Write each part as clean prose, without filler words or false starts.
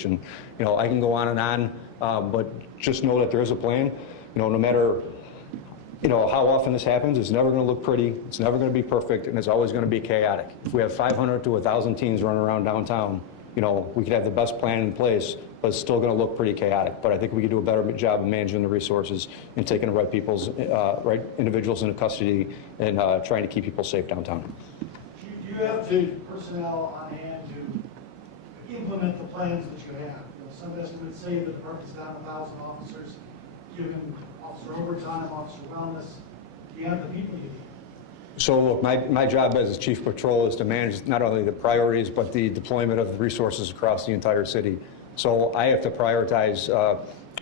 You know, I can go on and on, but just know that there is a plan. You know, no matter, you know, how often this happens, it's never going to look pretty, it's never going to be perfect, and it's always going to be chaotic. If we have 500 to 1,000 teens running around downtown, you know, we could have the best plan in place, but it's still going to look pretty chaotic. But I think we could do a better job of managing the resources and taking the right people's, right individuals into custody and trying to keep people safe downtown. Do you have the personnel on hand to implement the plans that you have? You know, some estimates say the department's down 1,000 officers, given officer overtime, officer wellness. Do you have the people you need? So look, my job as chief of patrol is to manage not only the priorities, but the deployment of resources across the entire city. So I have to prioritize.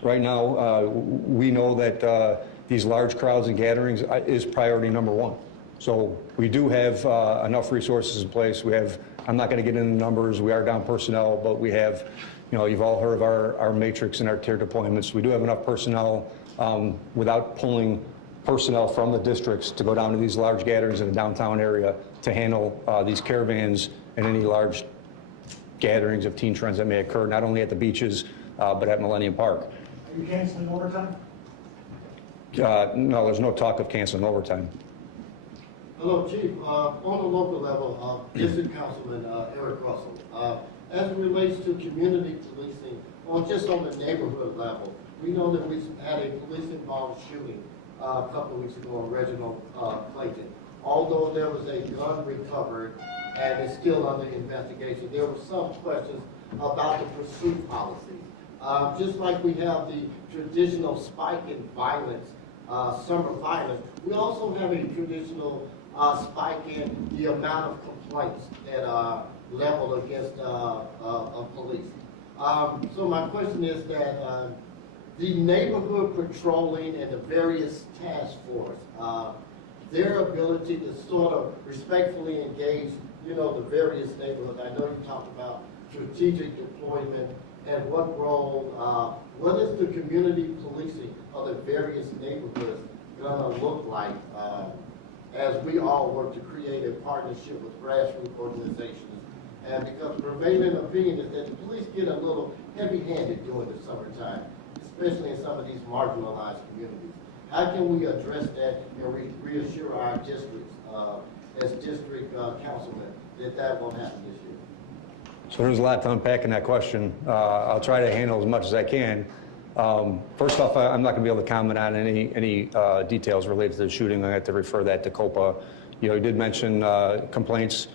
Right now, we know that these large crowds and gatherings is priority number one. So we do have enough resources in place. We have, I'm not going to get into numbers, we are down personnel, but we have, you know, you've all heard of our matrix and our tier deployments. We do have enough personnel without pulling personnel from the districts to go down to these large gatherings in the downtown area to handle these caravans and any large gatherings of teen trends that may occur, not only at the beaches, but at Millennium Park. Are you canceling overtime? No, there's no talk of canceling overtime. Hello, Chief. On the local level, District Councilman Eric Russell, as it relates to community policing, or just on the neighborhood level, we know that we had a police-involved shooting a couple of weeks ago in Reginald Clayton. Although there was a gun recovered and it's still under investigation, there were some questions about the pursuit policy. Just like we have the traditional spike in violence, summer violence, we also have a traditional spike in the amount of complaints that are leveled against police. So my question is that the neighborhood patrolling and the various task force, their ability to sort of respectfully engage, you know, the various neighborhoods. I know you talked about strategic deployment and what role, what is the community policing of the various neighborhoods gonna look like as we all work to create a partnership with grassroots organizations? And because the prevailing opinion is that the police get a little heavy-handed during the summertime, especially in some of these marginalized communities. How can we address that and reassure our districts as district councilmen that that won't happen this year? So there's a lot to unpack in that question. I'll try to handle as much as I can. First off, I'm not going to be able to comment on any details related to the shooting. I have to refer that to COPA. You know, you did mention complaints,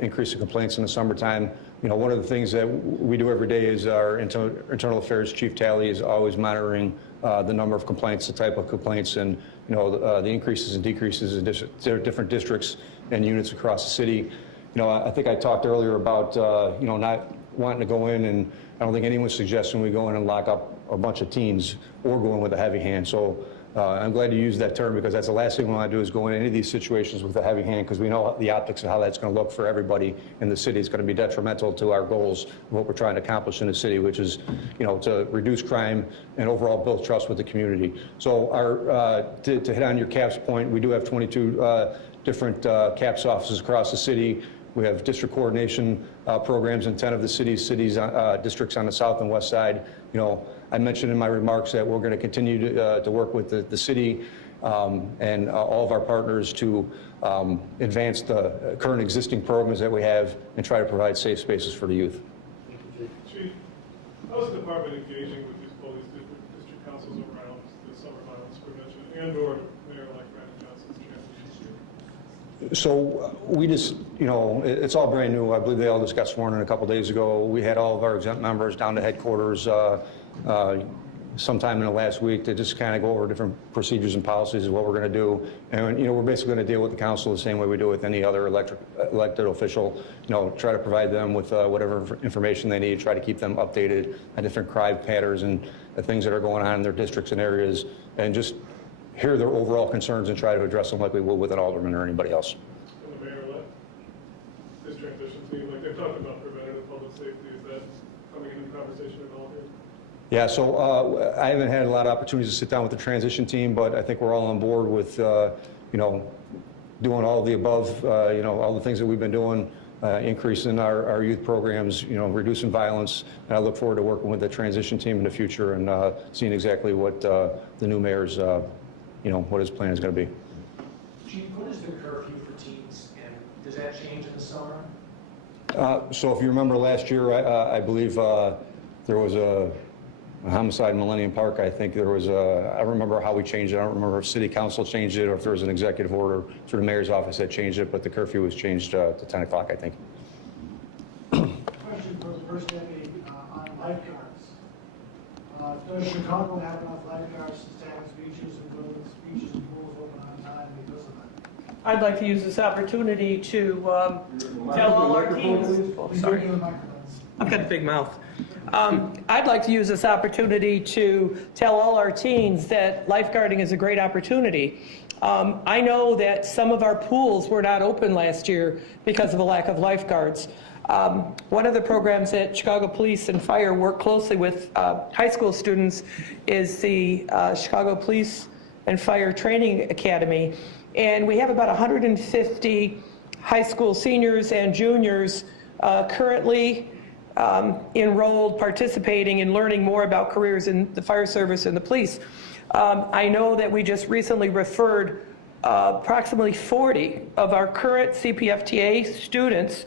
increase of complaints in the summertime. You know, one of the things that we do every day is our internal affairs chief tally is always monitoring the number of complaints, the type of complaints, and you know the increases and decreases in different districts and units across the city. You know, I think I talked earlier about you know, not wanting to go in, and I don't think anyone's suggesting we go in and lock up a bunch of teens or go in with a heavy hand. So I'm glad you used that term, because that's the last thing we want to do is go in any of these situations with a heavy hand, because we know the optics of how that's going to look for everybody in the city. It's going to be detrimental to our goals of what we're trying to accomplish in the city, which is, you know, to reduce crime and overall build trust with the community. So our to hit on your CAPS point, we do have 22 different CAPS offices across the city. We have district coordination programs in 10 of the districts on the south and west side. You know, I mentioned in my remarks that we're going to continue to work with the city and all of our partners to advance the current existing programs that we have and try to provide safe spaces for the youth. Chief, how is the department engaging with these police district councils around the summer violence prevention and/or Mayor-elect Brandon Johnson's transition? So we just, you know, it's all brand new. I believe they all just got sworn in a couple days ago. We had all of our exempt members down to headquarters sometime in the last week to just kind of go over different procedures and policies of what we're going to do. And, you know, we're basically going to deal with the council the same way we do with any other elected official. You know, try to provide them with whatever information they need, try to keep them updated on different crime patterns and the things that are going on in their districts and areas, and just hear their overall concerns and try to address them like we will with an alderman or anybody else. And the mayor-elect, his transition team, like they've talked about preventative public safety, is that coming into conversation at all here? Yeah, so I haven't had a lot of opportunities to sit down with the transition team, but I think we're all on board with, you know, doing all of the above, you know, all the things that we've been doing increasing our youth programs, reducing violence. And I look forward to working with the transition team in the future and seeing exactly what the new mayor's, what his plan is going to be. Chief, what is the curfew for teens, and does that change in the summer? So if you remember last year, I believe there was a homicide in Millennium Park. I think there was I don't remember how we changed it. I don't remember if city council changed it or if there was an executive order through the mayor's office that changed it, but the curfew was changed to 10 o'clock, I think. Question for the first deputy on lifeguards. Does Chicago have enough lifeguards to stand beaches and buildings, beaches and pools open on time because of that? I'd like to use this opportunity to tell all our teens. Oh, Please sorry. give me the microphones. I've got a big mouth. I'd like to use this opportunity to tell all our teens that lifeguarding is a great opportunity. I know that some of our pools were not open last year because of a lack of lifeguards. One of the programs that Chicago Police and Fire work closely with high school students is the Chicago Police and Fire Training Academy. And we have about 150 high school seniors and juniors currently enrolled, participating in learning more about careers in the fire service and the police. I know that we just recently referred approximately 40 of our current CPFTA students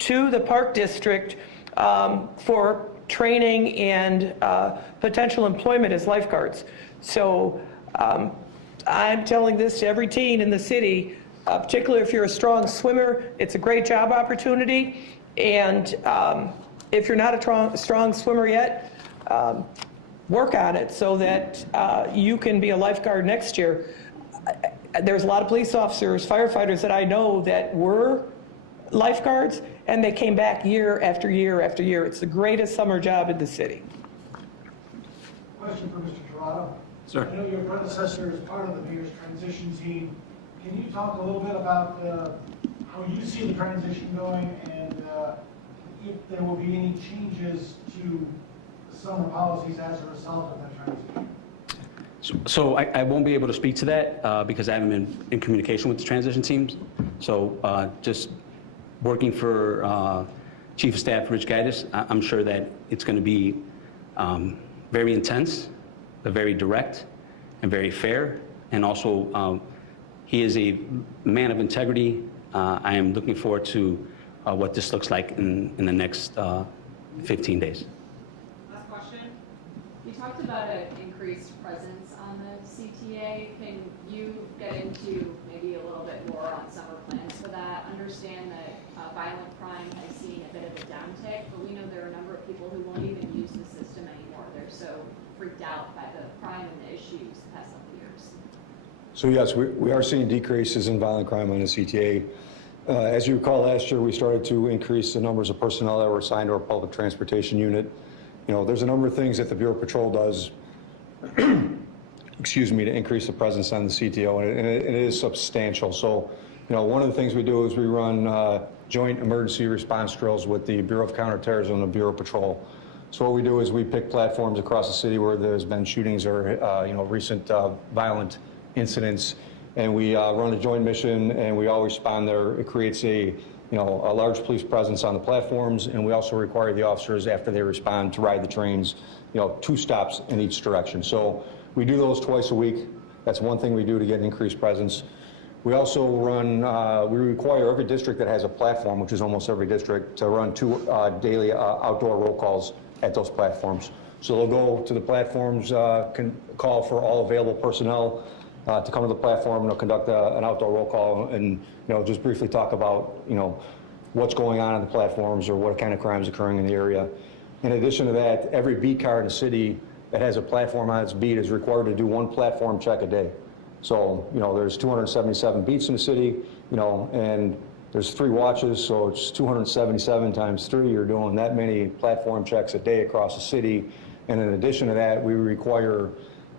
to the Park District for training and potential employment as lifeguards. So I'm telling this to every teen in the city, particularly if you're a strong swimmer. It's a great job opportunity. And if you're not a strong swimmer yet, work on it so that you can be a lifeguard next year. There's a lot of police officers, firefighters that I know that were lifeguards, and they came back year after year after year. It's the greatest summer job in the city. Question for Mr. Torado. Sir. I know your predecessor is part of the mayor's transition team. Can you talk a little bit about how you see the transition going and if there will be any changes to summer policies as a result of that transition? So I won't be able to speak to that because I haven't been in communication with the transition teams. So just working for Chief of Staff Rich Gaitis, I'm sure that it's going to be very intense, but very direct and very fair. And also, he is a man of integrity. I am looking forward to what this looks like in the next 15 days. Last question. You talked about an increased presence on the CTA. Can you get into maybe a little bit more on summer plans for that? Understand that violent crime has seen a bit of a downtick, but we know there are a number of people who won't even use the system anymore. They're so freaked out by the crime and the issues the past couple years. So yes, we are seeing decreases in violent crime on the CTA. As you recall, last year we started to increase the numbers of personnel that were assigned to our public transportation unit. There's a number of things that the Bureau Patrol does, excuse me, to increase the presence on the CTO, and it is substantial. So, one of the things we do is we run joint emergency response drills with the Bureau of Counterterrorism and the Bureau Patrol. So what we do is we pick platforms across the city where there's been shootings or recent violent incidents, and we run a joint mission, and we all respond there. It creates a large police presence on the platforms, and we also require the officers, after they respond, to ride the trains, 2 stops in each direction. So we do those twice a week. That's one thing we do to get an increased presence. We also run, we require every district that has a platform, which is almost every district, to run 2 daily outdoor roll calls at those platforms. So they'll go to the platforms, can call for all available personnel to come to the platform, and they'll conduct an outdoor roll call and just briefly talk about what's going on the platforms or what kind of crimes occurring in the area. In addition to that, every beat car in the city that has a platform on its beat is required to do 1 platform check a day. So there's 277 beats in the city, and there's 3 watches, so it's 277 times 3. You're doing that many platform checks a day across the city. And in addition to that, we require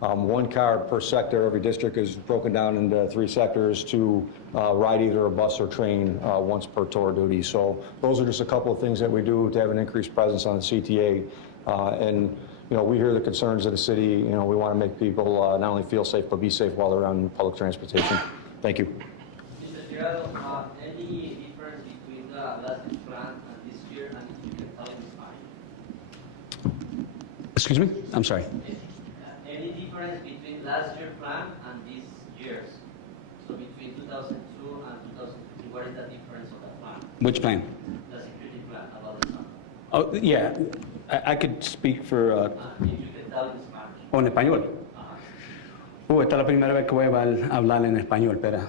1 car per sector. Every district is broken down into 3 sectors to ride either a bus or train once per tour duty. So those are just a couple of things that we do to have an increased presence on the CTA. And we hear the concerns of the city. We want to make people not only feel safe, but be safe while they're on public transportation. Thank you. Mr. Gerald, any difference between the last Excuse me? I'm sorry. Any difference between last year's plan and this year's? So between 2002 and 2015, what is the difference of the plan? Which plan? The security plan about the summer? Oh, yeah. I could speak for... If you can tell in Spanish. ¿O en español? Uh-huh. Esta es la primera vez que voy a hablar en español, pero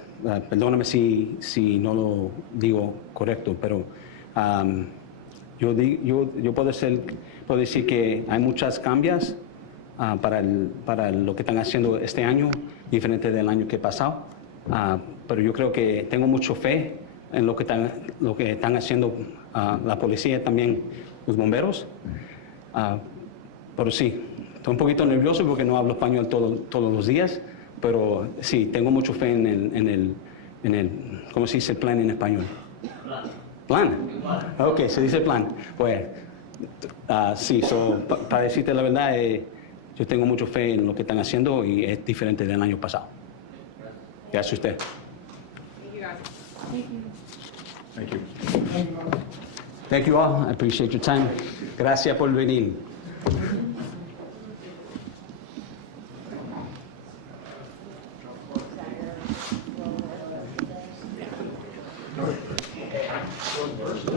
perdóname si no lo digo correcto, pero yo puedo decir que hay muchas cambios para lo que están haciendo este año, diferente del año que pasado, pero yo creo que tengo mucha fe en lo que están haciendo la policía, también los bomberos, pero sí. Estoy un poquito nervioso porque no hablo español todos los días, pero sí, tengo mucho fe en el ¿cómo se dice plan en español? ¿Plan? Ok, se dice plan. Pues, sí, para decirte la verdad, yo tengo mucho fe en lo que están haciendo y es diferente del año pasado. Gracias a usted. Thank you, guys. Thank you. Thank you all. I appreciate your time. Gracias por venir. First,